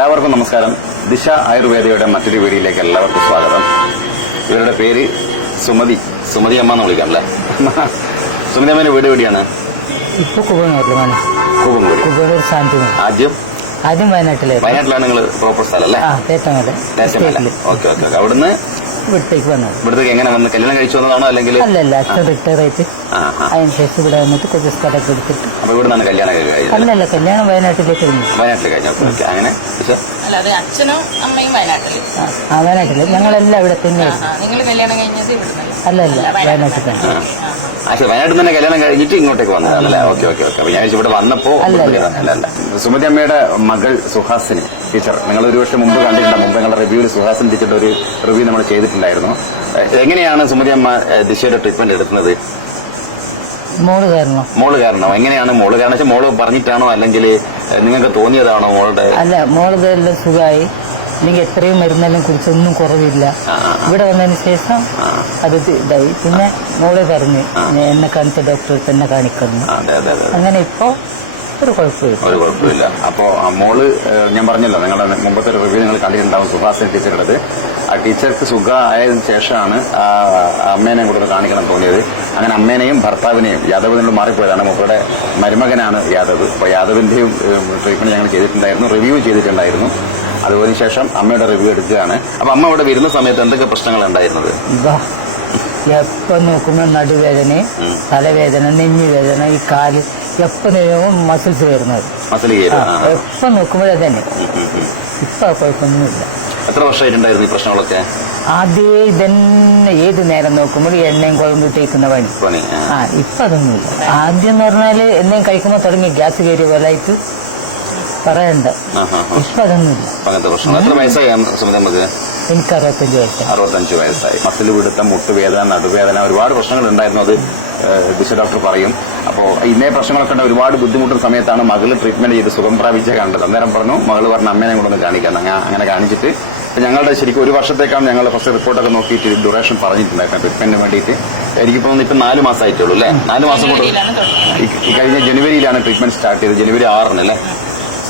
എല്ലാവർക്കും നമസ്കാരം. ദിശ ആയുർവേദയുടെ മറ്റൊരു വീഡിയോയിലേക്ക് എല്ലാവർക്കും സ്വാഗതം. ഇവരുടെ പേര് സുമതി. സുമതി അമ്മ എന്ന് വിളിക്കാം അല്ലേ? സുമതി അമ്മേന്റെ വീട് എവിടെയാണ്? ഇപ്പൊ ആദ്യം ആദ്യം വയനാട്ടിലെ വയനാട്ടിലാണ് നിങ്ങൾ പ്രോപ്പർ സ്ഥലം അല്ലേ? ആ തേറ്റമല ദേശമല്ല സ്റ്റേറ്റിൽ. Okay okay okay. അവിടുന്ന് ഇവിടത്തേക്ക് വന്നത്. ഇവിടത്തേക്ക് എങ്ങനെ വന്ന് കല്യാണം കഴിച്ചു വന്നതാണോ അല്ലെങ്കിൽ അല്ലല്ല അച്ഛൻ റിട്ടയർ ആയിട്ട് ആ ആ. അതിന് ശേഷം ഇവിടെ വന്നിട്ട് കുറച്ച് സ്ഥലമൊക്കെ എടുത്തിട്ട് അപ്പൊ കല്യാണം അല്ലല്ല കല്യാണം വയനാട്ടിലേക്ക് കഴിഞ്ഞു. വയനാട്ടിൽ കഴിഞ്ഞു. Okay okay. അങ്ങനെ അല്ലാതെ അച്ഛനും അമ്മയും ആ, ഞങ്ങളെല്ലാം ഇവിടെ തന്നെ നിങ്ങൾ കല്യാണം കഴിഞ്ഞത് അല്ലല്ല വയനാട്ടിൽ തന്നെ. ശരി വയനാട്ടിൽ തന്നെ കല്യാണം കഴിഞ്ഞിട്ട് ഇങ്ങോട്ടേക്ക് വന്നതാണല്ലേ ഓക്കെ ഓക്കെ ഓക്കെ. അപ്പൊ ഞാൻ ഇവിടെ വന്നപ്പോ അല്ല, അല്ല. അല്ല അല്ല. സുമതി അമ്മയുടെ മകൾ സുഹാസിനി ടീച്ചർ. നിങ്ങൾ ഒരു വർഷം മുമ്പ് കണ്ടിട്ടുണ്ട്? മുമ്പ് നിങ്ങളുടെ റിവ്യൂവിൽ സുഹാസിൻ ടീച്ചറുടെ ഒരു റിവ്യൂ നമ്മൾ ചെയ്തിട്ടുണ്ടായിരുന്നു. എങ്ങനെയാണ് സുമതി അമ്മ ദിശയുടെ ട്രീറ്റ്മെന്റ് എടുക്കുന്നത്? മോൾ കാരണം. മോൾ കാരണം? എങ്ങനെയാണ് മോൾ കാരണം? വെച്ചാൽ മോൾ പറഞ്ഞിട്ടാണോ? അല്ലെങ്കിൽ നിങ്ങൾക്ക് തോന്നിയതാണോ മോളുടെ? അല്ല മോളതെല്ലാം സുഖമായി എനിക്ക് എത്രയും മരുന്നെല്ലാം കുറിച്ചൊന്നും കുറവില്ല. ഇവിടെ വന്നതിന് ശേഷം അത് ഇത് ഇതായി പിന്നെ മോൾ പറഞ്ഞു എന്നെ കാണിച്ച ഡോക്ടർ തന്നെ കാണിക്കുന്നു. അങ്ങനെ ഇപ്പോ ഒരു കുഴപ്പമില്ല. ഒരു കുഴപ്പമില്ല. അപ്പോ മോൾ ഞാൻ പറഞ്ഞല്ലോ നിങ്ങളുടെ മുമ്പത്തെ റിവ്യൂ നിങ്ങൾ കണ്ടിട്ടുണ്ടാവും സുഹാസിനി ടീച്ചറുടേത്. ആ ടീച്ചർക്ക് സുഖ ആയതിനു ശേഷമാണ് ആ അമ്മേനെയും കൂടെ കാണിക്കണം തോന്നിയത്. അങ്ങനെ അമ്മേനെയും ഭർത്താവിനെയും യാദവ് നിങ്ങൾ മാറിപ്പോയതാണ്. മൂപ്പരുടെ മരുമകനാണ് യാദവ്. അപ്പോൾ യാദവിന്റെയും ട്രീറ്റ്മെന്റ് ഞങ്ങൾ ചെയ്തിട്ടുണ്ടായിരുന്നു റിവ്യൂ ചെയ്തിട്ടുണ്ടായിരുന്നു. അതുപോലെ ശേഷം അമ്മയുടെ റിവ്യൂ എടുക്കുകയാണ്. അപ്പൊ അമ്മ അവിടെ വരുന്ന സമയത്ത് എന്തൊക്കെ പ്രശ്നങ്ങൾ ഉണ്ടായിരുന്നത്? എപ്പോ നോക്കുമ്പോൾ നടുവേദന തലവേദന നെഞ്ഞുവേദന ഈ കാൽ എപ്പോ നോക്കുമ്പോൾ മസിൽസ് വരുന്നത് എപ്പം നോക്കുമ്പോഴേ തന്നെ ഇപ്പൊ കുഴപ്പമൊന്നുമില്ല എത്ര വർഷമായിട്ടുണ്ടായിരുന്നു ഈ പ്രശ്നങ്ങളൊക്കെ? ആദ്യമേ ഇതന്നെ ഏത് നേരം നോക്കുമ്പോൾ എണ്ണയും കുഴമ്പ് തേക്കുന്ന പണി. ആ. ഇപ്പൊ അതൊന്നുമില്ല. ആദ്യം എന്ന് പറഞ്ഞാൽ എന്നെയും കഴിക്കുമ്പോൾ തുടങ്ങി. ഗ്യാസ് കയറിയ പോലെ ആയിട്ട് പറയണ്ട. ഇപ്പൊ അതൊന്നുമില്ല. എനിക്ക് അറുപത്തഞ്ച് വയസ്സായി. അറുപത്തഞ്ച് വയസ്സായി. മസിൽ പിടുത്തം മുട്ടുവേദന നടുവേദന ഒരുപാട് പ്രശ്നങ്ങൾ ഉണ്ടായിരുന്നു അത് ദിശ ഡോക്ടർ പറയും. അപ്പോൾ ഇന്നേ പ്രശ്നങ്ങളൊക്കെ ഉണ്ട്. ഒരുപാട് ബുദ്ധിമുട്ടുന്ന സമയത്താണ് മകൾ ട്രീറ്റ്മെന്റ് ചെയ്ത് സുഖം പ്രാപിച്ച കണ്ടത്. അന്നേരം പറഞ്ഞു മകൾ പറഞ്ഞ അമ്മേനെ കൂടെ ഒന്ന് കാണിക്കാൻ അങ്ങനെ അങ്ങനെ കാണിച്ചിട്ട് ഇപ്പൊ ഞങ്ങളുടെ ശരിക്കും ഒരു വർഷത്തേക്കാണ് ഞങ്ങൾ ഫസ്റ്റ് റിപ്പോർട്ടൊക്കെ നോക്കിയിട്ട് ഡ്യൂറേഷൻ പറഞ്ഞിട്ടുണ്ടായിരുന്നു ട്രീറ്റ്മെന്റിന് വേണ്ടിയിട്ട്. എനിക്കിപ്പോൾ ഇപ്പം നാല് മാസമായിട്ടുള്ളൂ അല്ലേ? നാല് മാസം കൊണ്ട് ഈ കഴിഞ്ഞ ജനുവരിയിലാണ് ട്രീറ്റ്മെന്റ് സ്റ്റാർട്ട് ചെയ്തത്. ജനുവരി ആറിന് അല്ലേ?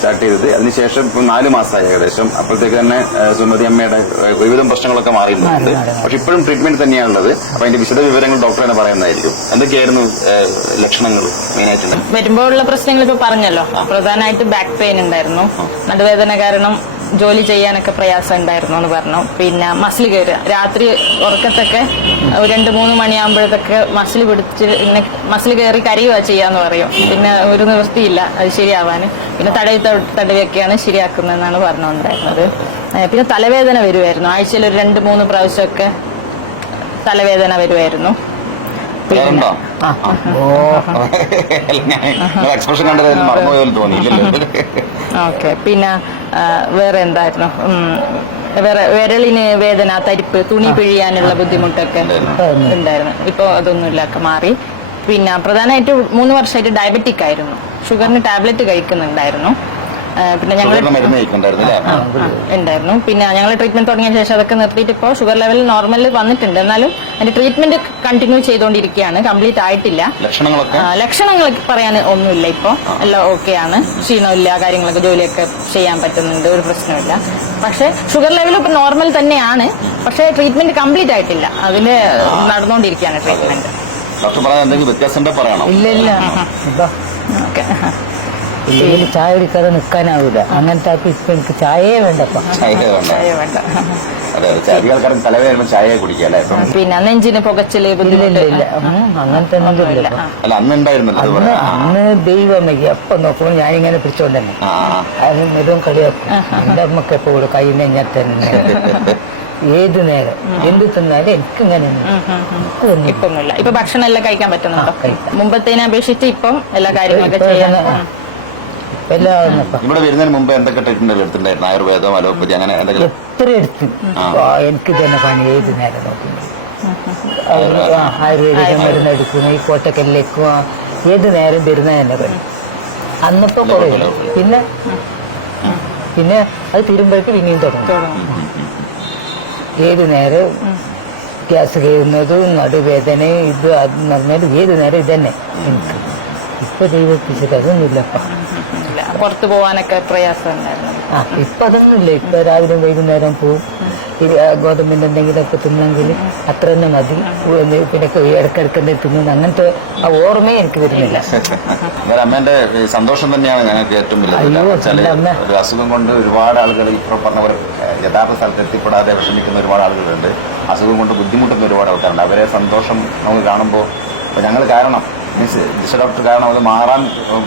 സ്റ്റാർട്ട് ചെയ്തത്. അതിനുശേഷം ഇപ്പം നാല് മാസമായി ഏകദേശം. അപ്പോഴത്തേക്ക് തന്നെ സുമതി അമ്മയുടെ വിവിധ ഒരുവിധം പ്രശ്നങ്ങളൊക്കെ മാറിയിട്ടുണ്ട്. മാറി, മാറി, മാറി. പക്ഷെ ഇപ്പോഴും ട്രീറ്റ്മെന്റ് തന്നെയാണുള്ളത്. അപ്പൊ അതിന്റെ വിശദ വിവരങ്ങൾ ഡോക്ടർ തന്നെ പറയുന്നതായിരിക്കും. എന്തൊക്കെയായിരുന്നു ലക്ഷണങ്ങൾ മെയിനായിട്ടുണ്ട് വരുമ്പോഴുള്ള പ്രശ്നങ്ങൾ ഇപ്പൊ പറഞ്ഞല്ലോ. പ്രധാനമായിട്ട് ബാക്ക് പെയിൻ ഉണ്ടായിരുന്നു. നടുവേദന കാരണം ജോലി ചെയ്യാനൊക്കെ പ്രയാസം ഉണ്ടായിരുന്നു എന്ന് പറഞ്ഞു. പിന്നെ മസിൽ കയറുക. രാത്രി ഉറക്കത്തൊക്കെ രണ്ട് മൂന്ന് മണിയാകുമ്പോഴത്തൊക്കെ മസിൽ പിടിച്ച് പിന്നെ മസിൽ കയറി കരയുക ചെയ്യാന്ന് പറയും. പിന്നെ ഒരു നിവൃത്തിയില്ല. അത് ശരിയാവാൻ പിന്നെ തടവി തടവിയൊക്കെയാണ് ശരിയാക്കുന്നതെന്നാണ് പറഞ്ഞുകൊണ്ടായിരുന്നത് പിന്നെ തലവേദന വരുമായിരുന്നു ആഴ്ചയിൽ ഒരു രണ്ട് മൂന്ന് പ്രാവശ്യമൊക്കെ തലവേദന വരുമായിരുന്നു എക്സ്പ്രഷൻ കണ്ടത് ഓക്കെ. പിന്നെ വേറെ എന്തായിരുന്നു? വേറെ വിരലിന് വേദന തരിപ്പ് തുണി പിഴിയാനുള്ള ബുദ്ധിമുട്ടൊക്കെ ഉണ്ടായിരുന്നു. ഇപ്പൊ അതൊന്നുമില്ല ഒക്കെ മാറി. പിന്നെ പ്രധാനമായിട്ട് മൂന്ന് വർഷമായിട്ട് ഡയബറ്റിക് ആയിരുന്നു. ഷുഗറിന് ടാബ്ലറ്റ് കഴിക്കുന്നുണ്ടായിരുന്നു. പിന്നെ ഞങ്ങൾ ഉണ്ടായിരുന്നു. പിന്നെ ഞങ്ങൾ ട്രീറ്റ്മെന്റ് തുടങ്ങിയ ശേഷം അതൊക്കെ നിർത്തിയിട്ട് ഇപ്പോൾ ഷുഗർ ലെവൽ നോർമൽ വന്നിട്ടുണ്ട്. എന്നാലും അതിന്റെ ട്രീറ്റ്മെന്റ് കണ്ടിന്യൂ ചെയ്തുകൊണ്ടിരിക്കുകയാണ് കംപ്ലീറ്റ് ആയിട്ടില്ല. ലക്ഷണങ്ങൾ പറയാൻ ഒന്നുമില്ല ഇപ്പൊ. എല്ലാം ഓക്കെ ആണ്. ക്ഷീണമില്ല കാര്യങ്ങളൊക്കെ ജോലിയൊക്കെ ചെയ്യാൻ പറ്റുന്നുണ്ട് ഒരു പ്രശ്നമില്ല. പക്ഷെ ഷുഗർ ലെവൽ ഇപ്പൊ നോർമൽ തന്നെയാണ്. പക്ഷെ ട്രീറ്റ്മെന്റ് കംപ്ലീറ്റ് ആയിട്ടില്ല. അതിന് നടന്നുകൊണ്ടിരിക്കുകയാണ് ട്രീറ്റ്മെന്റ് ഡോക്ടർ പറയാൻ എന്തെങ്കിലും വ്യത്യാസം ഇല്ല ഇല്ല. ഓക്കെ ഇല്ലെങ്കിൽ ചായ കുടിക്കാതെ നിൽക്കാനാവില്ല അങ്ങനത്തെ ആൾക്ക് ഇപ്പൊ എനിക്ക് ചായയെ വേണ്ടപ്പ ചായ വേണ്ട. വേണ്ട. അതെ അതെ. അധികം ആൾക്കാരും തലവേദന വരുമ്പോൾ ചായ കുടിക്കുക അല്ലേ? ഇപ്പം പിന്നെ നെഞ്ചിന് പുകച്ചിൽ ഇല്ല ബുദ്ധിമുട്ട് ഇല്ല. ഉം, അങ്ങനത്തെ ഒന്നും ഇല്ല ഇപ്പൊ. അല്ല അന്ന് ഉണ്ടായിരുന്നല്ലോ അന്ന് അതുപോലെ. ആ. അന്ന് ദൈവമേ എപ്പോ നോക്കുമ്പോൾ ഞാനിങ്ങനെ പിടിച്ചോണ്ട് തന്നെ ആ, ആ. അത് മുഴുവൻ കളിയാക്കും. എന്റെ അമ്മയ്ക്ക് എപ്പോഴും കൈ നെഞ്ഞത്തെ ഏത് നേരം? എന്ത് തിന്നാലും എനിക്കിങ്ങനെ എനിക്ക് ഒന്നും ഇപ്പൊ ഇപ്പൊ ഭക്ഷണം എല്ലാം കഴിക്കാൻ പറ്റുന്നുണ്ടോ? കഴിക്കാം. മുമ്പത്തേനെ അപേക്ഷിച്ച് ഇപ്പം എല്ലാ കാര്യങ്ങളൊക്കെ ചെയ്യാൻ ഇവിടെ വരുന്നതിന് മുമ്പ് എന്തൊക്കെ ട്രീറ്റ്മെന്റ് എടുത്തിട്ടുണ്ടായിരുന്നു? ആയുർവേദം അലോപ്പതി അങ്ങനെ എന്തെങ്കിലും? എത്ര എടുത്തു എനിക്ക് തന്നെ പണി ഏത് നേരം നോക്കുന്നു ആയുർവേദിക മരുന്ന് എടുക്കുന്നു ഈ കോട്ടക്കല്ലേക്കും ആ, ഏത് നേരം വരുന്ന തന്നെ പണി അന്നപ്പോ കുറയും പിന്നെ? പിന്നെ അത് തീരുമ്പോഴേക്ക് പിന്നെയും തുടങ്ങും. ഏത് നേരം ഗ്യാസ് കയറുന്നതും നടുവേദനയും ഇത് അത് എന്ന് പറഞ്ഞാൽ ഏത് നേരം ഇതന്നെ. എനിക്ക് ഇപ്പൊ ദൈവത്തിച്ചിട്ട് അതൊന്നുമില്ലപ്പ ഇല്ല പുറത്തു പോകാനൊക്കെ പ്രയാസം ഉണ്ടായിരുന്നു. ആ ഇപ്പൊ അതൊന്നുമില്ല. ഇപ്പൊ രാവിലെ വൈകുന്നേരം പോവും. ഗോതമ്പിന്റെ എന്തെങ്കിലും ഗോതമ്പിന്റെ എന്തെങ്കിലുമൊക്കെ തിന്നെങ്കിൽ അത്ര തന്നെ മതി. പിന്നെ ഇടക്കിടക്ക് എന്തെങ്കിലും തിന്നുന്നു അങ്ങനത്തെ ആ ഓർമ്മയെ എനിക്ക് വരുന്നില്ല. അമ്മേന്റെ സന്തോഷം തന്നെയാണ് ഞങ്ങൾക്ക് ഏറ്റവും വലിയ അസുഖം കൊണ്ട് ഒരുപാട് ആളുകൾ ഇപ്പൊ പറഞ്ഞ പോലെ യഥാർത്ഥ സ്ഥലത്ത് എത്തിപ്പെടാതെ വിഷമിക്കുന്ന ഒരുപാട് ആളുകളുണ്ട്. അസുഖം കൊണ്ട് ബുദ്ധിമുട്ടുന്ന ഒരുപാട് ആൾക്കാരുണ്ട്. അവരെ സന്തോഷം നമുക്ക് കാണുമ്പോൾ ഞങ്ങൾ കാരണം മീൻസ് ദിശ ഡോക്ടർ കാരണം അത് മാറാൻ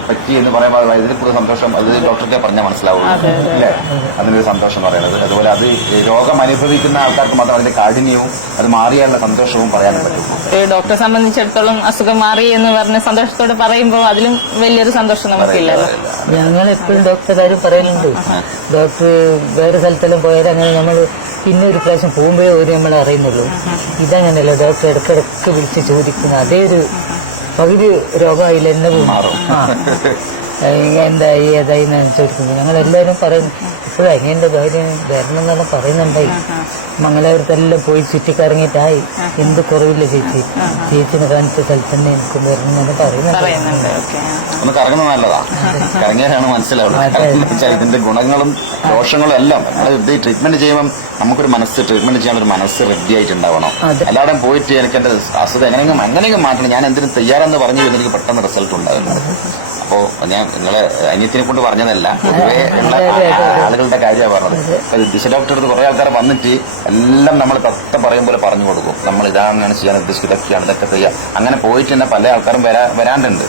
പറ്റി എന്ന് പറയുമ്പോൾ അത് ഇതിൽ കൂടുതൽ സന്തോഷം അത് ഡോക്ടർക്ക് പറഞ്ഞാൽ മനസ്സിലാവുള്ളൂ. അല്ലേ? അതിനൊരു സന്തോഷം എന്ന് പറയുന്നത്. അതുപോലെ അത് രോഗം അനുഭവിക്കുന്ന ആൾക്കാർക്ക് മാത്രം അതിന്റെ കാഠിന്യവും അത് മാറിയാലുള്ള സന്തോഷവും പറയാൻ പറ്റും ഒരു ഡോക്ടറെ സംബന്ധിച്ചിടത്തോളം അസുഖം മാറി എന്ന് പറഞ്ഞ് സന്തോഷത്തോടെ പറയുമ്പോൾ അതിലും വലിയൊരു സന്തോഷം നമുക്കില്ലല്ലോ. ഞങ്ങൾ എപ്പോഴും ഡോക്ടർമാരും പറയലുണ്ട് ഡോക്ടർ വേറെ സ്ഥലത്തെല്ലാം പോയാൽ അങ്ങനെ നമ്മൾ പിന്നെ ഒരു പ്രാവശ്യം പോകുമ്പോഴേ ഒരു നമ്മൾ അറിയുന്നുള്ളൂ. ഇതങ്ങനെയല്ല ഡോക്ടർ ഇടയ്ക്കിടയ്ക്ക് വിളിച്ച് ചോദിക്കുന്ന അതേ ഒരു പകുതി രോഗമായില്ല എന്നെ മാറും. ആ ഈ എന്തായി ഏതായി എന്ന് ചോദിക്കുന്നത് ഞങ്ങൾ എല്ലാവരും പറയുന്നു ഇപ്പോഴും അനിയന്റെ കാര്യം വരണം എന്നെല്ലാം പറയുന്നുണ്ടായി. മംഗലാപുരത്തെല്ലാം പോയി ചുറ്റിക്കറങ്ങിയിട്ടായി. എന്ത് കുറവില്ല ചേച്ചി. ചേച്ചിനെ കാണിച്ച സ്ഥലത്ത് തന്നെ എനിക്കും വരണം എന്ന് പറയുന്നുണ്ട്. കറങ്ങുന്നത് നല്ലതാ. കറങ്ങിയാലാണ് ഇതിന്റെ ഗുണങ്ങളും ദോഷങ്ങളും എല്ലാം. ഇത് ട്രീറ്റ്മെന്റ് ചെയ്യുമ്പോൾ നമുക്കൊരു മനസ്സ് ട്രീറ്റ്മെന്റ് ചെയ്യാൻ ഒരു മനസ്സ് റെഡി ആയിട്ടുണ്ടാവണം. എല്ലാവരും പോയിട്ട് എനിക്ക് എന്റെ അസുഖം എങ്ങനെയെങ്കിലും അങ്ങനെയെങ്കിലും മാറ്റണം. ഞാൻ എന്തിനും തയ്യാറെന്ന് പറഞ്ഞു എനിക്ക് പെട്ടെന്ന് റിസൾട്ട് ഉണ്ടായിരുന്നു അപ്പോ ഞാൻ നിങ്ങളെ അനിയത്തിനെ കൊണ്ട് പറഞ്ഞതല്ല. പൊതുവേ ഉള്ള ആളുകളുടെ കാര്യമാണ് പറഞ്ഞത്. അപ്പൊ ദിശ ഡോക്ടർ അടുത്ത് കുറെ ആൾക്കാർ വന്നിട്ട് എല്ലാം നമ്മൾ തത്ത പറയും പോലെ പറഞ്ഞു കൊടുക്കും. നമ്മൾ ഇതാണ് ചെയ്യാൻ ഉദ്ദേശിക്കുന്നത് ഇതൊക്കെയാണ് ഇതൊക്കെ ചെയ്യാം. അങ്ങനെ പോയിട്ട് തന്നെ പല ആൾക്കാരും വരാ വരാണ്ടുണ്ട്.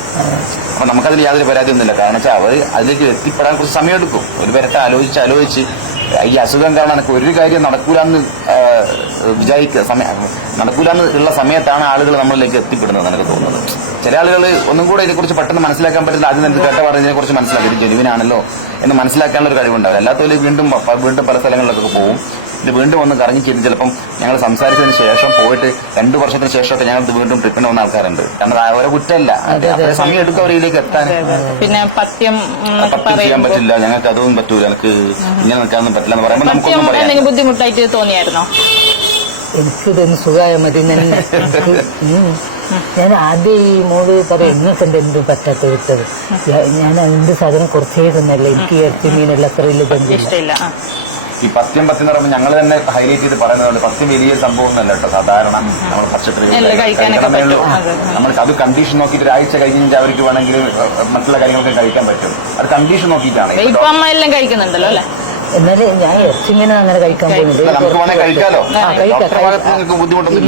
അപ്പൊ നമുക്കതിൽ യാതൊരു പരാതിയൊന്നുമില്ല. കാരണം വെച്ചാൽ അവർ അതിലേക്ക് എത്തിപ്പെടാൻ കുറച്ച് സമയം എടുക്കും. ഒരു പേരത്തെ ആലോചിച്ച് ആലോചിച്ച്. ഈ അസുഖം കാരണം എനിക്ക് ഒരു കാര്യം നടക്കൂലെന്ന് വിചാരിക്കുക സമയം. നടക്കൂലെന്ന് ഉള്ള സമയത്താണ് ആളുകൾ നമ്മളിലേക്ക് എത്തിപ്പെടുന്നത് എനിക്ക് തോന്നുന്നത്. ചില ആളുകൾ ഒന്നും കൂടെ ഇതിനെക്കുറിച്ച് പെട്ടെന്ന് മനസ്സിലാക്കാൻ പറ്റില്ല. ആദ്യം എന്ത് കേട്ട പറഞ്ഞതിനെ കുറിച്ച് മനസ്സിലാക്കി. ജനുവിനാണല്ലോ എന്ന് മനസ്സിലാക്കാനുള്ള ഒരു കഴിവുണ്ടാവില്ല അല്ലാത്തവർ വീണ്ടും വീണ്ടും പല സ്ഥലങ്ങളിലൊക്കെ പോകും. ഇത് വീണ്ടും ഒന്ന് കറങ്ങി ചെയ്ത് ചിലപ്പം ഞങ്ങൾ സംസാരിച്ചതിന് ശേഷം പോയിട്ട് രണ്ടു വർഷത്തിന് ശേഷമൊക്കെ ഞങ്ങൾ ഇത് വീണ്ടും ട്രിപ്പിന് വന്ന ആൾക്കാരുണ്ട്. കാരണം അവരെ കുറ്റമല്ല. സമയം എടുക്കും അവരിലേക്ക് എത്താൻ. പിന്നെ പത്യം പത്യം ചെയ്യാൻ പറ്റില്ല. ഞങ്ങൾക്ക് അതൊന്നും പറ്റൂല. എനിക്ക് ഇങ്ങനെ നിൽക്കാനൊന്നും പറ്റില്ല എന്ന് പറയുമ്പോൾ നമുക്കൊന്നും പറയാം. ബുദ്ധിമുട്ടായിട്ട് തോന്നിയായിരുന്നോ? എനിക്കിതൊന്ന് സുഖമായ മതി. ഞാൻ ആദ്യം ഈ മോൾ പറയും എന്നെ എന്ത് എന്ത് പറ്റാത്ത വിട്ടത് ഞാൻ എന്ത് സാധനം കുറച്ചേ തന്നല്ല? എനിക്ക് ഇറച്ചി മീനുള്ള അത്ര വലിയ ബന്ധമില്ല. ഈ പത്യം പത്യം എന്ന് പറയുമ്പോൾ ഞങ്ങൾ തന്നെ ഹൈലൈറ്റ് ചെയ്ത് പറയുന്നതുകൊണ്ട് പത്യം വലിയ സംഭവം ഒന്നല്ല കേട്ടോ സാധാരണ നമ്മൾ പച്ചക്കറി. നമ്മൾക്ക് അത് കണ്ടീഷൻ നോക്കിയിട്ട് ഒരാഴ്ച കഴിഞ്ഞ് കഴിഞ്ഞാൽ അവർക്ക് വേണമെങ്കിൽ മറ്റുള്ള കാര്യങ്ങളൊക്കെ കഴിക്കാൻ പറ്റും. അത് കണ്ടീഷൻ നോക്കിയിട്ടാണ് എല്ലാം കഴിക്കുന്നുണ്ടല്ലോ അല്ലേ? എന്നാലും ഞാൻ ഇറച്ചിങ്ങനെ അങ്ങനെ കഴിക്കാൻ പോകുന്നില്ല. ബുദ്ധിമുട്ടൊന്നും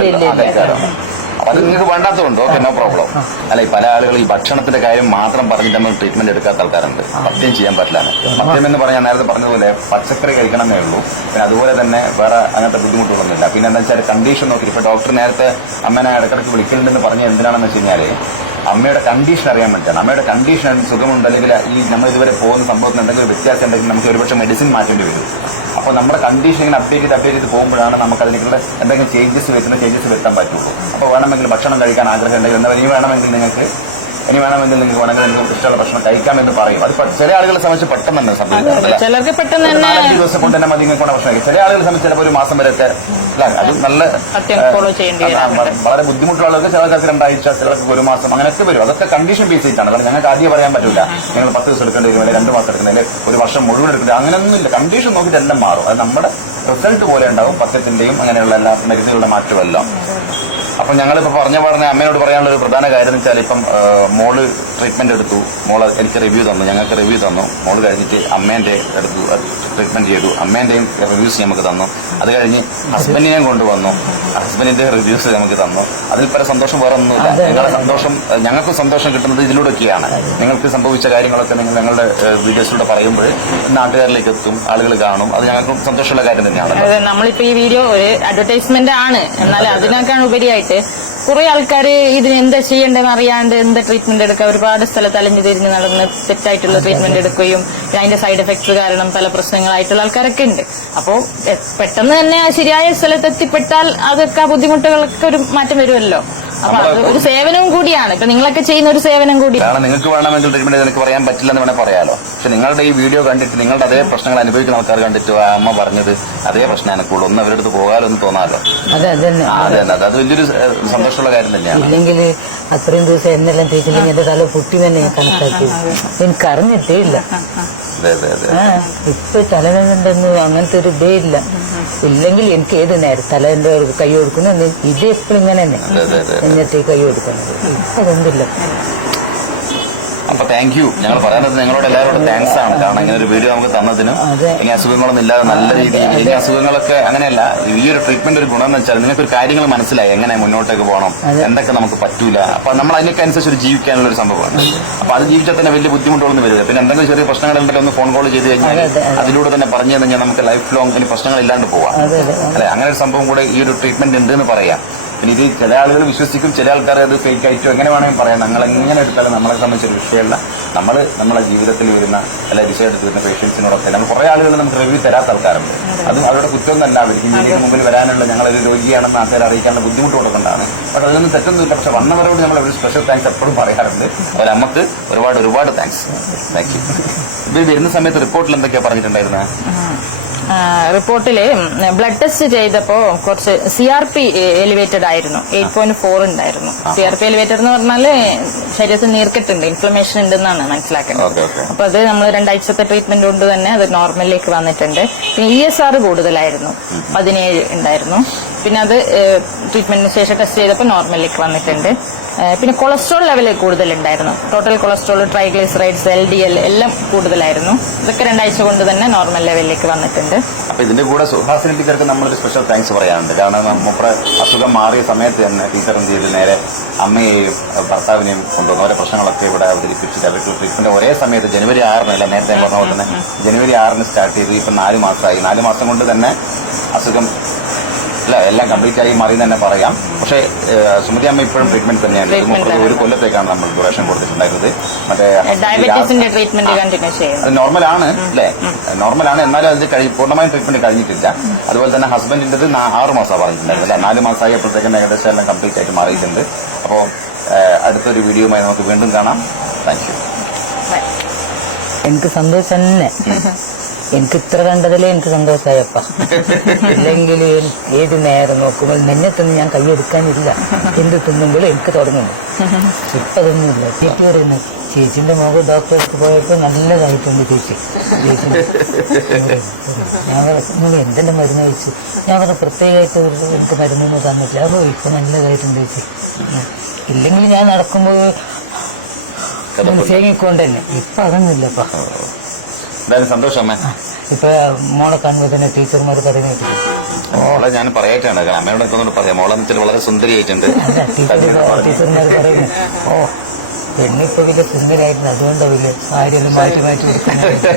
അത് നിങ്ങൾക്ക് വേണ്ടാത്തതുകൊണ്ട് ഓക്കെ നോ പ്രോബ്ലം അല്ല ഈ പല ആളുകൾ ഈ ഭക്ഷണത്തിന്റെ കാര്യം മാത്രം പറഞ്ഞിട്ട് നമ്മൾ ട്രീറ്റ്മെന്റ് എടുക്കാത്ത ആൾക്കാരുണ്ട്. പത്യം ചെയ്യാൻ പറ്റില്ല പത്യം എന്ന് പറഞ്ഞാൽ നേരത്തെ പറഞ്ഞതുപോലെ പച്ചക്കറി കഴിക്കണമെന്നേ ഉള്ളൂ. പിന്നെ അതുപോലെ തന്നെ വേറെ അങ്ങനത്തെ ബുദ്ധിമുട്ടുകളൊന്നുമില്ല. പിന്നെ എന്താ വെച്ചാൽ കണ്ടീഷൻ നോക്കി ഇപ്പൊ ഡോക്ടർ നേരത്തെ അമ്മേനെ ഇടക്കിടക്ക് വിളിക്കുന്നുണ്ടെന്ന് പറഞ്ഞ എന്തിനാണെന്ന് വെച്ച് കഴിഞ്ഞാൽ അമ്മയുടെ കണ്ടീഷൻ അറിയാൻ പറ്റാണ് അമ്മയുടെ കണ്ടീഷൻ സുഖമുണ്ട്. അല്ലെങ്കിൽ ഈ നമ്മൾ ഇതുവരെ പോകുന്ന സംഭവത്തിന് എന്തെങ്കിലും വ്യത്യാസം ഉണ്ടെങ്കിൽ നമുക്ക് ഒരുപക്ഷെ മെഡിസിൻ മാറ്റേണ്ടി വരും. അപ്പോൾ നമ്മുടെ കണ്ടീഷൻ ഇങ്ങനെ അപ്ഡേറ്റ് ചെയ്ത് അപ്ഡേറ്റ് ചെയ്ത് പോകുമ്പോഴാണ് നമുക്ക് അതിലേക്കുള്ള എന്തെങ്കിലും ചേഞ്ചസ് വരുന്ന ചേഞ്ചസ് വരുത്താൻ പറ്റുള്ളൂ. അപ്പോൾ വേണമെങ്കിൽ ഭക്ഷണം കഴിക്കാൻ ആഗ്രഹം ഉണ്ടെങ്കിൽ ഇനി വേണമെങ്കിൽ നിങ്ങൾക്ക് ഇനി വേണമെങ്കിൽ നിങ്ങൾക്ക് വേണമെങ്കിൽ നിങ്ങൾക്ക് ഇഷ്ടമുള്ള ഭക്ഷണം കഴിക്കാമെന്ന് പറയും. അത് ചില ആളുകളെ സംബന്ധിച്ച് പെട്ടെന്ന് തന്നെ സംഭവിക്കാറില്ല ചിലർക്ക് പെട്ടെന്ന് തന്നെ ദിവസം കൊണ്ട് തന്നെ മതി നിങ്ങൾക്ക് ഭക്ഷണം കഴിക്കും. ചില ആളുകളെ സംബന്ധിച്ച് ചിലപ്പോൾ ഒരു മാസം വരെ അല്ല, അത് നല്ല വളരെ ബുദ്ധിമുട്ടുള്ള ആളുകൾക്ക് ചിലർക്ക് രണ്ടാഴ്ച ചിലർക്ക് ഒരു മാസം അങ്ങനെയൊക്കെ വരും. അതൊക്കെ കണ്ടീഷൻ ബേസ് ചെയ്തിട്ടാണ് കാരണം ഞങ്ങൾക്ക് ആദ്യം പറയാൻ പറ്റില്ല നിങ്ങൾ പത്ത് ദിവസം എടുക്കേണ്ടി വരും അല്ലെങ്കിൽ രണ്ട് മാസം എടുക്കുന്നതിൽ ഒരു വർഷം മുഴുവൻ എടുക്കേണ്ടി അങ്ങനെയൊന്നും ഇല്ല. കണ്ടീഷൻ നോക്കിയിട്ട് എല്ലാം മാറും. അത് നമ്മുടെ റിസൾട്ട് പോലെ ഉണ്ടാവും. പത്തത്തിന്റെയും അങ്ങനെയുള്ള എല്ലാ മരുന്നുകളുടെ മാറ്റമെല്ലാം അപ്പൊ ഞങ്ങളിപ്പോ പറഞ്ഞ പറഞ്ഞ അമ്മയോട് പറയാനുള്ള ഒരു പ്രധാന കാര്യം എന്ന് വെച്ചാൽ ഇപ്പം മോൾ ട്രീറ്റ്മെന്റ് എടുത്തു. മോൾ എനിക്ക് റിവ്യൂ തന്നു. ഞങ്ങൾക്ക് റിവ്യൂ തന്നു. മോൾ കഴിഞ്ഞിട്ട് അമ്മേന്റെ എടുത്തു ട്രീറ്റ്മെന്റ് ചെയ്തു. അമ്മേന്റെയും റിവ്യൂസ് നമുക്ക് തന്നു. അത് കഴിഞ്ഞ് ഹസ്ബൻഡിനെയും കൊണ്ടുവന്നു. ഹസ്ബൻഡിന്റെ റിവ്യൂസ് നമുക്ക് തന്നു. അതിൽ പല സന്തോഷം വേറെ ഒന്നുമില്ല നിങ്ങളുടെ സന്തോഷം ഞങ്ങൾക്ക് സന്തോഷം കിട്ടുന്നത് ഇതിലൂടെയൊക്കെയാണ്. നിങ്ങൾക്ക് സംഭവിച്ച കാര്യങ്ങളൊക്കെ നിങ്ങൾ ഞങ്ങളുടെ വീഡിയോസിലൂടെ പറയുമ്പോൾ നാട്ടുകാരിലേക്ക് എത്തും ആളുകൾ കാണും. അത് ഞങ്ങൾക്കും സന്തോഷമുള്ള കാര്യം തന്നെയാണ് നമ്മളിപ്പോൾ നമ്മളിപ്പോ ഈ വീഡിയോ ഒരു അഡ്വർടൈസ്മെന്റ് ആണ്. എന്നാൽ അതിനേക്കാൾ ഉപരിയായിട്ട് കുറെ ആൾക്കാർ ഇതിന് എന്താ ചെയ്യേണ്ടതെന്ന് അറിയാണ്ട് എന്താ ട്രീറ്റ്മെന്റ് എടുക്കുക? ഒരുപാട് സ്ഥലത്ത് അലഞ്ഞു തിരിഞ്ഞ് നടന്ന് തെറ്റായിട്ടുള്ള ട്രീറ്റ്മെന്റ് എടുക്കുകയും അതിന്റെ സൈഡ് എഫക്ട്സ് കാരണം പല പ്രശ്നങ്ങളായിട്ടുള്ള ആൾക്കാരൊക്കെ ഉണ്ട്. അപ്പോൾ പെട്ടെന്ന് തന്നെ ശരിയായ സ്ഥലത്ത് എത്തിപ്പെട്ടാൽ അതൊക്കെ ആ ബുദ്ധിമുട്ടുകളൊക്കെ ഒരു മാറ്റം വരുമല്ലോ. അപ്പൊ അത് ഒരു സേവനവും കൂടിയാണ്. ഇപ്പൊ നിങ്ങളൊക്കെ ചെയ്യുന്ന ഒരു സേവനം കൂടി. കാരണം നിങ്ങൾക്ക് വേണമെങ്കിൽ ട്രീറ്റ്മെന്റ് എനിക്ക് പറയാൻ പറ്റില്ല എന്ന് വേണേൽ പറയാലോ. പക്ഷെ നിങ്ങളുടെ ഈ വീഡിയോ കണ്ടിട്ട് നിങ്ങളുടെ അതേ പ്രശ്നങ്ങൾ അനുഭവിക്കുന്ന ആൾക്കാർ കണ്ടിട്ട് ആ അമ്മ പറഞ്ഞത് അതേ പ്രശ്നം എനിക്കുള്ളൂ ഒന്ന് അവരുടെ അടുത്ത് പോകാലോ എന്ന് തോന്നാലോ? അതെ അത് വലിയൊരു സന്തോഷമുള്ള കാര്യം തന്നെയാണ്. ഇല്ലെങ്കിൽ അത്രയും ദിവസം എന്നെല്ലാം തേച്ചില്ലെങ്കിൽ എന്റെ തല പൊട്ടി തന്നെ ഞാൻ കണക്കാക്കി. എനിക്ക് അറിഞ്ഞിട്ടേ ഇല്ല ഇപ്പൊ തലവേദനണ്ടെന്ന് അങ്ങനത്തെ ഒരു ഇതേ ഇല്ല. ഇല്ലെങ്കിൽ എനിക്ക് ഏത് നേരം തലേന്റെ കൈ കൊടുക്കുന്നു ഇതേ എപ്പോഴും ഇങ്ങനെ തന്നെ. എന്നിട്ട് കൈ കൊടുക്കുന്നത്. ഇപ്പൊ അതൊന്നുമില്ല. അപ്പൊ താങ്ക് യു ഞങ്ങൾ പറയാനത് നിങ്ങളോട് എല്ലാവരോടും താങ്ക്സ് ആണ്. കാരണം ഇങ്ങനെ ഒരു വീഡിയോ നമുക്ക് തന്നതിന്. ഇനി അസുഖങ്ങളൊന്നും ഇല്ലാതെ നല്ല രീതിയിൽ ഇനി അസുഖങ്ങളൊക്കെ അങ്ങനെയല്ല ഈ ഒരു ട്രീറ്റ്മെന്റ് ഒരു ഗുണം എന്ന് വെച്ചാൽ നിങ്ങൾക്ക് ഒരു കാര്യങ്ങൾ മനസ്സിലായി. എങ്ങനെ മുന്നോട്ടേക്ക് പോകണം എന്തൊക്കെ നമുക്ക് പറ്റൂല. അപ്പൊ നമ്മൾ അതിനൊക്കെ അനുസരിച്ച് ഒരു ജീവിക്കാനുള്ള ഒരു സംഭവമാണ്. അപ്പൊ അത് ജീവിച്ചാൽ തന്നെ വലിയ ബുദ്ധിമുട്ടുകളൊന്നും വരില്ല. പിന്നെ എന്തെങ്കിലും ചെറിയ പ്രശ്നങ്ങളുണ്ടെങ്കിൽ ഒന്ന് ഫോൺ കോൾ ചെയ്ത് കഴിഞ്ഞാൽ അതെ, അതെ, അതെ. അതിലൂടെ തന്നെ പറഞ്ഞു കഴിഞ്ഞാൽ നമുക്ക് ലൈഫ് ലോങ് ഇനി പ്രശ്നങ്ങൾ ഇല്ലാണ്ട് പോവാം അല്ലെ? അങ്ങനെ ഒരു സംഭവം കൂടെ ഈ ഒരു ട്രീറ്റ്മെന്റ് ഉണ്ട് എന്ന് പറയാം. ഇത് ചില ആളുകൾ വിശ്വസിക്കും ചില ആൾക്കാർ അത് ഫേക്ക് ആയിട്ടും എങ്ങനെ വേണമെങ്കിൽ പറയാം. ഞങ്ങൾ എങ്ങനെ എടുത്താലും നമ്മളെ സംബന്ധിച്ചൊരു വിഷയമല്ല. നമ്മൾ നമ്മളെ ജീവിതത്തിൽ വരുന്ന അല്ലെ വിഷയത്തിൽ വരുന്ന പേഷ്യൻസിനോടൊക്കെ നമ്മൾ കുറെ ആളുകൾ നമുക്ക് റിവ്യൂ തരാത്ത ആൾക്കാരുണ്ട്. അതും. അവരുടെ കുറ്റം തന്നെ അവർക്ക് ഇന്ത്യയ്ക്ക് മുമ്പിൽ വരാനുള്ള ഞങ്ങളൊരു രോഗിയാണെന്ന് ആൾക്കാർ അറിയിക്കാനുള്ള ബുദ്ധിമുട്ട് കൊടുക്കേണ്ടതാണ് പക്ഷെ അതിനൊന്നും തെറ്റൊന്നുമില്ല പക്ഷെ വന്നവരോട് നമ്മൾ ഒരു സ്പെഷ്യൽ താങ്ക്സ് എപ്പോഴും പറയാറുണ്ട്. അപ്പോൾ നമുക്ക് ഒരുപാട് ഒരുപാട് താങ്ക്സ് താങ്ക് യു ഇത് വരുന്ന സമയത്ത് റിപ്പോർട്ടിൽ എന്തൊക്കെയാണ് പറഞ്ഞിട്ടുണ്ടായിരുന്നത് റിപ്പോർട്ടിൽ ബ്ലഡ് ടെസ്റ്റ് ചെയ്തപ്പോ കുറച്ച് സി ആർ പി എലിവേറ്റഡ് ആയിരുന്നു. എയ്റ്റ് പോയിന്റ് ഫോർ ഉണ്ടായിരുന്നു. സി ആർ പി എലിവേറ്റഡ് എന്ന് പറഞ്ഞാൽ ശരീരത്തിൽ നീർക്കെട്ടുണ്ട് ഇൻഫ്ലമേഷൻ ഉണ്ടെന്നാണ് മനസ്സിലാക്കുന്നത് അപ്പൊ അത് നമ്മൾ രണ്ടാഴ്ചത്തെ ട്രീറ്റ്മെന്റ് കൊണ്ട് തന്നെ അത് നോർമലിലേക്ക് വന്നിട്ടുണ്ട്. പിന്നെ ഇ എസ് ആർ കൂടുതലായിരുന്നു. പതിനേഴ് ഉണ്ടായിരുന്നു. പിന്നെ അത് ട്രീറ്റ്മെന്റിന് ശേഷം ടെസ്റ്റ് ചെയ്തപ്പോൾ നോർമലിലേക്ക് വന്നിട്ടുണ്ട്. പിന്നെ cholesterol level കൂടുതലുണ്ടായിരുന്നു. Total cholesterol triglycerides L D L എല്ലാം കൂടുതലായിരുന്നു. ഇതൊക്കെ രണ്ടാഴ്ച കൊണ്ട് തന്നെ നോർമൽ ലെവലിലേക്ക് വന്നിട്ടുണ്ട്. അപ്പൊ ഇതിന്റെ കൂടെ സുഹാസിനി ടീച്ചർക്ക് നമ്മളൊരു സ്പെഷ്യൽ താങ്ക്സ് പറയാനുണ്ട്. കാരണം മുപ്പറ അസുഖം മാറിയ സമയത്ത് തന്നെ ടീച്ചർ എന്ത് ചെയ്ത്? നേരെ അമ്മയെയും ഭർത്താവിനെയും കൊണ്ടുവന്ന. ഓരോ പ്രശ്നങ്ങളൊക്കെ ഇവിടെ അവതരിപ്പിച്ചിട്ട് അവർക്ക് ട്രീറ്റ്മെന്റ് ഒരേ സമയത്ത് ജനുവരി ആറിന് അല്ല നേരത്തെ പറഞ്ഞ പോലെ തന്നെ ജനുവരി ആറിന് സ്റ്റാർട്ട് ചെയ്തു ഇപ്പൊ നാല് മാസമായി. നാല് മാസം കൊണ്ട് തന്നെ അസുഖം അല്ല എല്ലാം കംപ്ലീറ്റ് ആയി മാറി എന്ന് തന്നെ പറയാം. പക്ഷേ സുമതി അമ്മ ഇപ്പോഴും ട്രീറ്റ്മെന്റ് തന്നെയാണ്. മുപ്പത് ഒരു കൊല്ലത്തേക്കാണ് നമ്മൾ ഡ്യൂറേഷൻ കൊടുത്തിട്ടുണ്ടായിരുന്നത്. മറ്റേ നോർമൽ ആണ് കണ്ടിന്യൂ നോർമൽ അത് നോർമലാണ് അല്ലേ? നോർമലാണ് എന്നാലും അത് കഴി പൂർണമായും ട്രീറ്റ്മെന്റ് കഴിഞ്ഞിട്ടില്ല. അതുപോലെ തന്നെ ഹസ്ബൻഡിന്റെ ആറ് മാസമാണ് പറഞ്ഞിട്ടുണ്ടായിരുന്നു അല്ലേ? നാല് മാസമായി അപ്പോഴത്തേക്കും ഏകദേശം എല്ലാം കംപ്ലീറ്റ് ആയിട്ട് മാറിയിട്ടുണ്ട്. അപ്പോൾ അടുത്തൊരു വീഡിയോയുമായി നമുക്ക് വീണ്ടും കാണാം. താങ്ക് യു എനിക്ക് സന്തോഷം തന്നെ. എനിക്ക് ഇത്ര കണ്ടതിലേ എനിക്ക് സന്തോഷമായപ്പ ഇല്ലെങ്കിൽ ഏത് നേരം നോക്കുമ്പോൾ നിന്നെ തിന്ന് ഞാൻ കൈയെടുക്കാനില്ല. എന്ത് തിന്നുമ്പോൾ എനിക്ക് തുടങ്ങുന്നു. ഇപ്പൊ അതൊന്നുമില്ല ചേച്ചി പറയുന്നു ചേച്ചിന്റെ മുഖം ഡോക്ടർക്ക് പോയപ്പോൾ നല്ലതായിട്ടുണ്ട് ചേച്ചി. ചേച്ചി ഞാൻ നിങ്ങൾ എന്തെല്ലാം മരുന്ന് കഴിച്ചു? ഞാൻ പറഞ്ഞ പ്രത്യേകമായിട്ട് എനിക്ക് മരുന്നൊന്നും തന്നിട്ടില്ല. അപ്പോൾ ഇപ്പൊ നല്ലതായിട്ടുണ്ട് ചേച്ചി. ഇല്ലെങ്കിൽ ഞാൻ നടക്കുമ്പോൾ സേവിക്കൊണ്ടല്ലേ ഇപ്പൊ അതൊന്നുമില്ലപ്പാ എന്തായാലും സന്തോഷം അമ്മ. ഇപ്പൊ മോളെ കാണുമ്പോ തന്നെ ടീച്ചർമാർ പറയുന്നത് മോളെ ഞാൻ പറയട്ടാണ് അമ്മയോട് പറയാം മോളെ വളരെ സുന്ദരിയായിട്ടുണ്ട്. ടീച്ചർമാർ പറയുന്നു ഓ പെണ്ണിപ്പോ വലിയ സുന്ദരായിരുന്നു അതുകൊണ്ട് വലിയ സാരിയെല്ലാം മാറ്റി മാറ്റി കൊടുക്കുന്നത്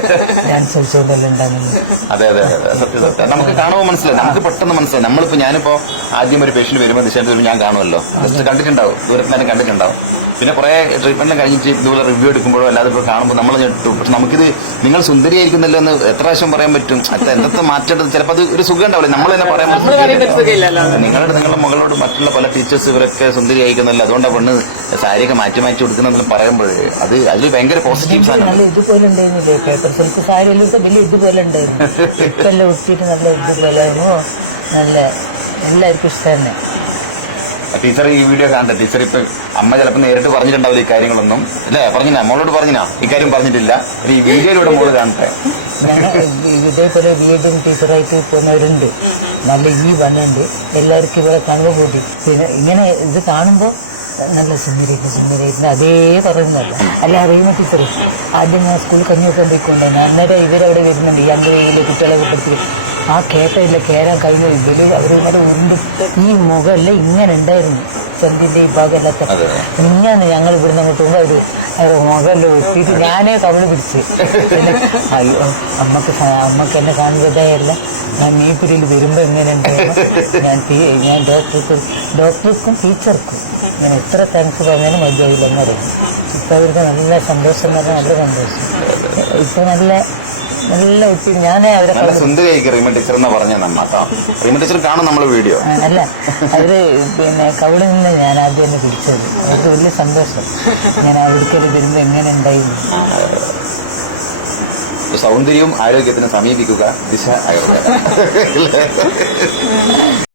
ഞാൻ ചോദിച്ചോണ്ടല്ലോ ഉണ്ടാകുന്നത്. അതെ അതെ. സത്യം സത്യം. നമുക്ക് കാണുമ്പോൾ മനസ്സിലായി. നമുക്ക് പെട്ടെന്ന് മനസ്സിലായി. നമ്മളിപ്പോ ഞാനിപ്പോ ആദ്യം ഒരു പേഷ്യന്റ് വരുമ്പോൾ ദിശാന്ത് വരുമ്പോൾ ഞാൻ കാണുമല്ലോ. ജസ്റ്റ് കണ്ടിട്ടുണ്ടാവും. ദൂരത്തിനാലും കണ്ടിട്ടുണ്ടാവും. പിന്നെ കുറെ ട്രീറ്റ്മെന്റ് കഴിഞ്ഞിട്ട് ഇതുപോലെ റിവ്യൂ എടുക്കുമ്പോഴോ അല്ലാതെ ഇപ്പോൾ കാണുമ്പോൾ നമ്മൾ ഞെട്ടും പക്ഷെ നമുക്കിത് നിങ്ങൾ സുന്ദരിയായിരിക്കുന്നല്ലോ എന്ന് എത്ര പ്രാവശ്യം പറയാൻ പറ്റും. അത്ര എന്തൊക്കെ മാറ്റേണ്ടത് ചിലപ്പോൾ അത് ഒരു സുഖം ഉണ്ടാവില്ല. നമ്മൾ തന്നെ പറയാൻ നിങ്ങളുടെ നിങ്ങളുടെ മകളോട് മറ്റുള്ള പല ടീച്ചേഴ്സ് ഇവരൊക്കെ സുന്ദരിയായിരിക്കുന്നല്ലോ. അതുകൊണ്ടാണ് പെണ്ണ് സാരിയൊക്കെ മാറ്റി മാറ്റി കൊടുക്കുന്നതെന്ന് പറയുമ്പോഴേ അത് അതിൽ ഭയങ്കര പോസിറ്റീവ് നല്ല സാധനമാണ്. ഇതുപോലെ ഉണ്ടായിരുന്നില്ലേ പേപ്പർ സിൽക്ക് സാരി എല്ലാം വലിയ ഇതുപോലെ ഉണ്ടായിരുന്നു ഇപ്പൊ എല്ലാം ഒട്ടിയിട്ട് നല്ല ഇതുപോലെ ആയിരുന്നു. നല്ല എല്ലാവർക്കും ഇഷ്ടം തന്നെ ടീച്ചർ ഈ വീഡിയോ കാണട്ടെ ടീച്ചർ ഇപ്പൊ അമ്മ ചിലപ്പോൾ നേരിട്ട് പറഞ്ഞിട്ടുണ്ടാവില്ല ഈ കാര്യങ്ങളൊന്നും. അല്ലേ? പറഞ്ഞില്ല മോളോട് പറഞ്ഞിനാ? ഇക്കാര്യം പറഞ്ഞിട്ടില്ല. ഒരു ഈ വീഡിയോയിലൂടെ മോൾ കാണട്ടെ. ഞങ്ങൾ ഇതേപോലെ വീടും ടീച്ചറായിട്ട് പോകുന്നവരുണ്ട്. നല്ല ഈ വണ്ണുണ്ട് എല്ലാവർക്കും ഇവിടെ കാണുമ്പോൾ കൂട്ടി പിന്നെ ഇങ്ങനെ ഇത് കാണുമ്പോൾ നല്ല സുന്ദരിയിട്ട് സുന്ദരിയിട്ട് അതേ പറയുന്നല്ല അല്ല അറിയുന്ന ടീച്ചർ ആദ്യം ഞാൻ സ്കൂളിൽ കഞ്ഞി വെക്കാൻ പോയിക്കൊണ്ടാണ്. അന്നേരം ഇവരവിടെ വരുന്നുണ്ട്. ഈ അംഗവയിലെ കുട്ടികളെ കൂട്ടത്തിൽ ആ കേട്ടയില്ല കേരാൻ കഴിഞ്ഞ ഇതിൽ അവർ ഉണ്ട് ഈ മുഖമല്ല ഇങ്ങനെ ഉണ്ടായിരുന്നു. ചന്തിന്റെ ഈ ഭാഗമല്ലാത്ത. ഇങ്ങനെ ഞങ്ങൾ ഇവിടുന്ന് അങ്ങോട്ട് പോകുമ്പോൾ അവർ മുഖമെല്ലാം ഒത്തിയിട്ട് ഞാനേ തമിഴ് പിടിച്ച്. അയ്യോ അമ്മയ്ക്ക് അമ്മയ്ക്ക് എന്നെ കാണുന്നതായല്ല ഞാൻ മീപ്പിരിയിൽ വരുമ്പോൾ എങ്ങനെ ഞാൻ ഞാൻ ഡോക്ടർക്ക് ഡോക്ടർക്കും ടീച്ചർക്കും ഞാൻ എത്ര താങ്ക്സ് പറഞ്ഞാലും മതിയായില്ല എന്ന് പറയും. ഇപ്പം അവർക്ക് നല്ല സന്തോഷം നല്ല സന്തോഷം. ഇപ്പം നല്ല നല്ല ഒത്തിരി ഞാനേ അവരെ നല്ല സുന്ദരിയായിരിക്കും റീമ ടീച്ചർ എന്ന് പറഞ്ഞ നമ്മ കേട്ടോ. റീമ ടീച്ചർ കാണും നമ്മളെ വീഡിയോ. അല്ല അവർ പിന്നെ കവിളിൽ നിന്ന് ഞാൻ ആദ്യം തന്നെ പിടിച്ചത്. അവർക്ക് വലിയ സന്തോഷം. ഞാൻ അവർക്കൊരു വരുമ്പോ എങ്ങനെ ഉണ്ടായി? സൗന്ദര്യവും ആരോഗ്യത്തിനും സമീപിക്കുക ദിശ